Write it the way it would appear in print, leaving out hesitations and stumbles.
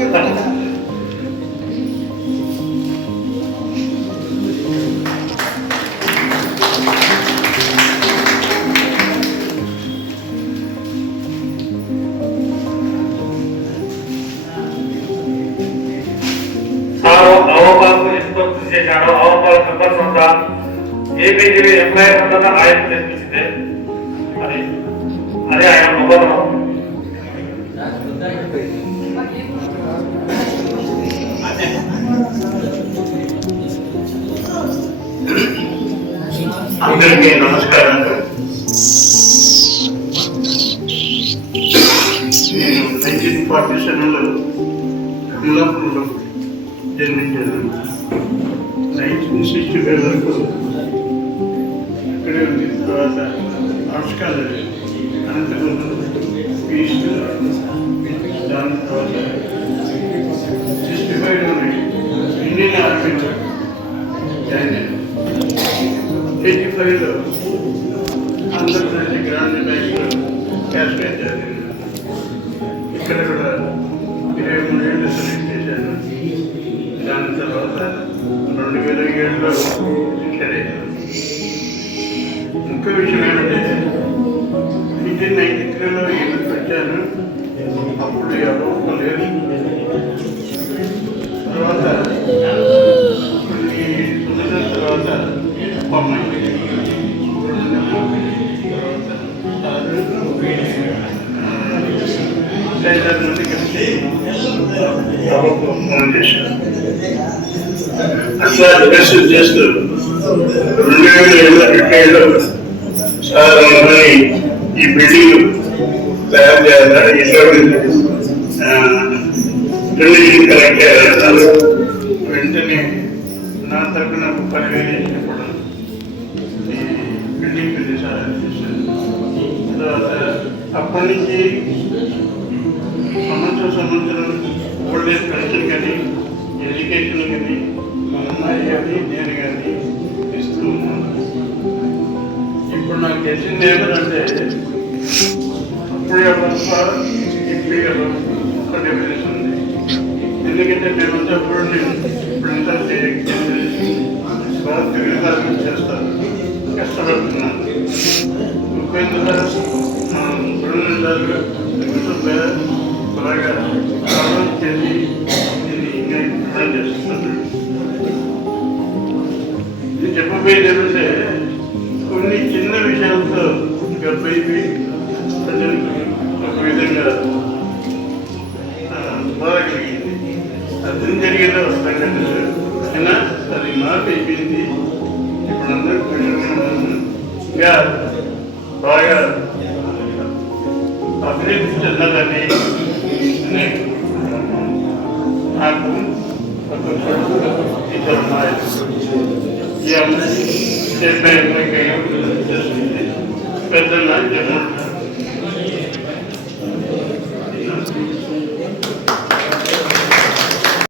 చేశాడు. అవకాశ మెంబర్స్ అంతా ఏపీజీవీ ఎంప్లాయీస్ అంతా ఆయన చేపించింది. అదే ఆయన మొబైల్ అందరికీ నమస్కారం. నేను 1947లో కొల్లాపూర్లో జన్మించాను. 1965 వరకు ఇక్కడే ఉంది. తర్వాత ఆర్ట్స్ కాలేజ్ అనంతపురం ఈస్ట్, దాని తర్వాత 65లోనే ఇండియన్ ఆర్మీలో జాయిన్ అయ్యాను. 85లో ఆంధ్రప్రదేశ్ గ్రాండ్ బ్యాంక్లో క్యాష్ చేశాను. ఇక్కడ కూడా 23 ఏళ్ళు సెలెక్ట్ చేశాను. దాని తర్వాత 2007లో రిటైర్ అయ్యాను. ఇంకో విషయం ఏమంటే 1993లో ఈమెకు వచ్చాను. అప్పుడు ఎవరో లేదు. తర్వాత కొన్ని సంవత్సరాల తర్వాత అమ్మాయి తర్వాత నుండి కలిసి ఫోన్ చేశాను. అట్లా రిక్వెస్ట్ చేస్తూ 2022లో సార్ మమ్మల్ని ఈ బిల్డింగ్ తయారు చేయాలా, ఇంట్లో కలెక్ట్ చేయాలన్నారు. వెంటనే నా తరఫున 10,000 చెప్పడం ఈ బిల్డింగ్ గురించి సహాయం చేశాను. తర్వాత అప్పటి నుంచి సంవత్సరం ఓల్డ్ ఏజ్ పెన్షన్ కానీ ఎడ్యుకేషన్ కానీ మా అమ్మాయి కానీ నేను కానీ ఇస్తూ ఉన్నాను. ఇప్పుడు నాకు తెలిసింది ఏమంటే అప్పుడు ఎవరు ఇప్పుడు ఎవరు ఒక డెఫినేషన్ ఉంది. ఎందుకంటే మేమంతా ఇప్పుడు నేను ఇప్పుడంతా బాగా తెలుగు సాధన చేస్తాను, కష్టపడుతున్నాను. ఉపేంద్ర బాగా కాలం చేసి దీన్ని ఇంకా ఇంప్రూవ్ చేస్తున్నాను. ఇది చెప్పబోయేది ఏమంటే కొన్ని చిన్న విషయాలతో గర్భైపోయి ప్రజలకు ఒక విధంగా బాధ కలిగింది. అది జరిగేదో సంఘటన అయినా అది మార్పు అయిపోయింది. ఇప్పుడు అందరూ ఇంకా బాగా అభివృద్ధి చెందాలని నాకు ఒక ఇద్దరు ఉన్నాయి. ఈ అమ్మాయి స్టేట్ బ్యాంక్ చేస్తుంది, పెద్ద